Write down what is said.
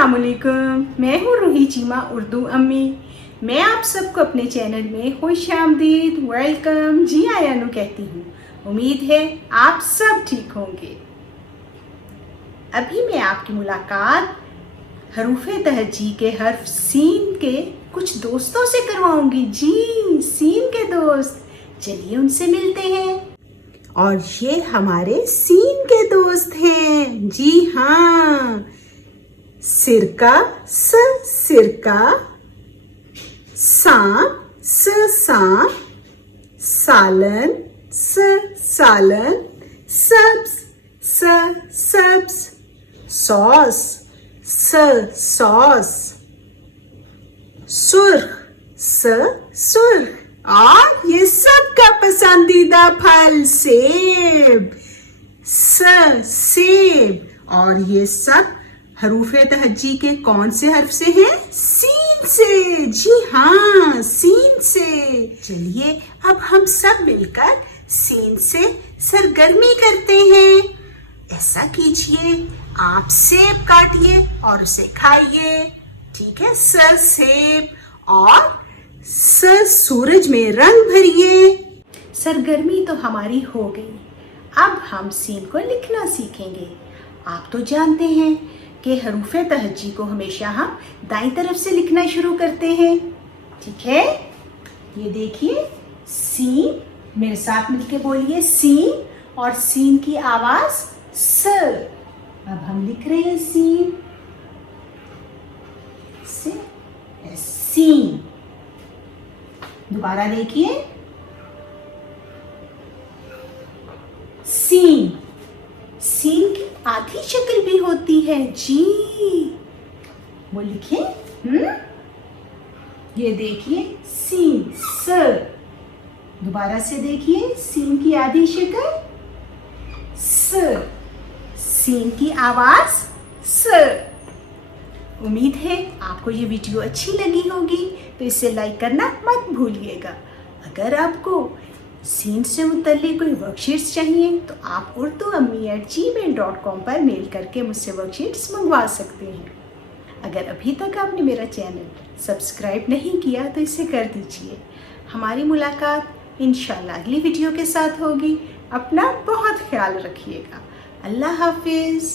अस्सलामुअलैकुम, मैं हूँ रूही चीमा उर्दू अम्मी। मैं आप सबको अपने चैनल में खुश आमदीद, वेलकम, जी आया नु कहती हूँ। उम्मीद है आप सब ठीक होंगे। अभी मैं आपकी मुलाकात हरूफे तहज्जी के हर्फ सीन के कुछ दोस्तों से करवाऊंगी। जी, सीन के दोस्त, चलिए उनसे मिलते हैं। और ये हमारे सीन के दोस्त हैं। जी हाँ, सिरका स सिरका, सांप स सांप, सालन स सालन, सब्ज स सब्ज, सॉस स सॉस, सुर्ख स सुर्ख, और ये सबका पसंदीदा फल सेब स सेब। और ये सब हरूफे तहज्जी के कौन से हर्फ से हैं? सीन से। जी हाँ, सीन से। चलिए अब हम सब मिलकर सीन से सरगर्मी करते हैं। ऐसा कीजिए, आप सेब काटिए और उसे खाइए। ठीक है, स सेब, और स सूरज में रंग भरिए। सरगर्मी तो हमारी हो गई, अब हम सीन को लिखना सीखेंगे। आप तो जानते हैं कि हरूफे तहज्जी को हमेशा हम दाईं तरफ से लिखना शुरू करते हैं। ठीक है, ये देखिए सीन, मेरे साथ मिलके बोलिए सीन, और सीन की आवाज स। अब हम लिख रहे हैं सीन से सीन। दोबारा देखिए, सीन। सीन की आधी शक्ल भी होती है। जी, वो लिखें। ये देखिए सीन स। दोबारा से देखिए, सीन की आधी शक्ल स, सीन की आवाज स। उम्मीद है आपको ये वीडियो अच्छी लगी होगी, तो इसे लाइक करना मत भूलिएगा। अगर आपको सीन से मुतल्लिक कोई वर्कशीट्स चाहिए तो आप urduammi@gmail.com पर मेल करके मुझसे वर्कशीट्स मंगवा सकते हैं। अगर अभी तक आपने मेरा चैनल सब्सक्राइब नहीं किया तो इसे कर दीजिए। हमारी मुलाकात इंशाल्लाह अगली वीडियो के साथ होगी। अपना बहुत ख्याल रखिएगा। अल्लाह हाफिज़।